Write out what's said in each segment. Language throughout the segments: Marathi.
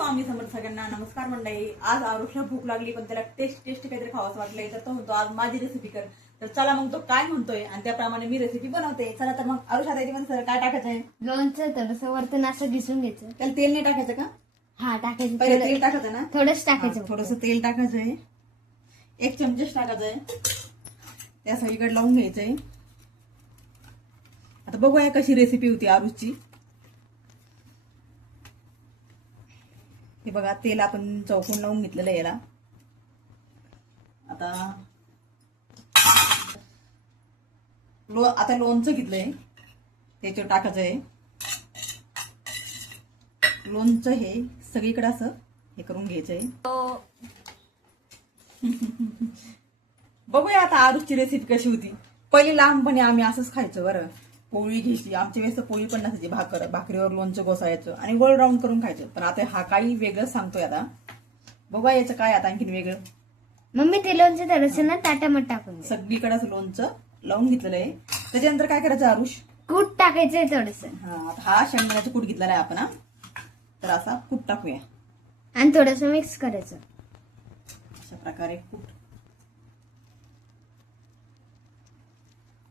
स्वामी समर्थ सगळ्यांना नमस्कार मंडळी. आज आरुषला भूक लागली पण त्याला टेस्ट काहीतरी खावासं वाटलंय तर तो म्हणतो आज माझी रेसिपी कर. तर चला मग तो काय म्हणतोय आणि त्याप्रमाणे मी रेसिपी बनवते. चला तर मग आरुष आता येते सर काय टाकायचं आहे? लोणचं थोडंसं वरतून असं दिसून घ्यायचं. त्याला तेल नाही टाकायचं का? हा टाकायचं. पहिले तेल टाकायचं ना? थोडंच टाकायचं. थोडस तेल टाकायचंय. 1 चमचेच टाकायचंय. त्या सगळीकडे लावून घ्यायचंय. आता बघूया कशी रेसिपी होती आरुषची. हे बघा तेल आपण चौकून लावून घेतलेलं याला. आता लोणचं घेतलंय त्याच्यावर टाकायचंय. लोणचं हे सगळीकडे असं हे करून घ्यायचंय. बघूया आता आरुषची रेसिपी कशी होती. पहिले लहानपणी आम्ही असंच खायचो बरं. पोळी घ्यायची. आमच्या वेळेस पोळी पण नसायची. भाकरीवर लोणचं घोसायचं आणि गोल राऊंड करून खायचं. पण आता हा काही वेगळंच सांगतोय. आता बघा याचं काय आता आणखीन वेगळं. मम्मी ते लोणचं थोडंसं ना ताटामध्ये टाकून सगळीकडे असं लोणचं लावून घेतलेलं आहे. त्याच्यानंतर काय करायचं आरुष? कूट टाकायचंय थोडंसं. हा शेंगदाण्याचा कूट घेतलेला आहे आपण. तर असा कूट टाकूया आणि थोडंसं मिक्स करायचं. अशा प्रकारे कूट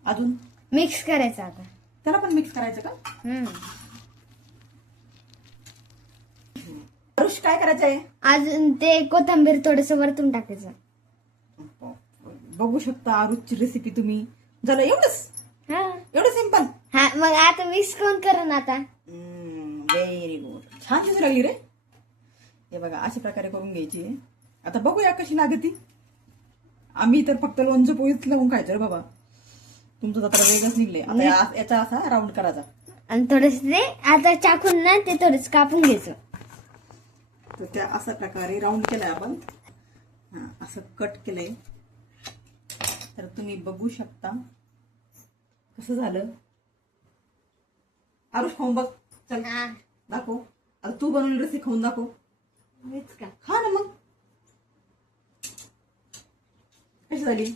अजून मिक्स करायचं. आता त्याला पण मिक्स करायचं का? आरुष काय करायचं आहे? अजून ते कोथिंबीर थोडंसं वरतून टाकायचं. बघू शकता आरुषची रेसिपी तुम्ही. झालं एवढंच? एवढं सिंपल. हा मग आता मिक्स कोण करून आता. Very good. छान दिसू लागली रे. हे बघा अशा प्रकारे करून घ्यायची. आता बघूया कशी लागती. आम्ही तर फक्त लोणचं पोळीच लावून खायचं रे बाबा. तुमचं जत्रा वेगळंच निघले. आता याचा असा राऊंड करायचा आणि थोडस ते आता चाकून ना ते थोडंसं कापून घ्यायचं. तर त्या अशा प्रकारे राऊंड केलाय आपण. असं कट केलंय. तर तुम्ही बघू शकता कसं झालं. आरुष खाऊन बघ. चल दाखव. आता तू बनवलेली रेसिपी खाऊन दाखव. मीच का खा ना मग. कशी झाली?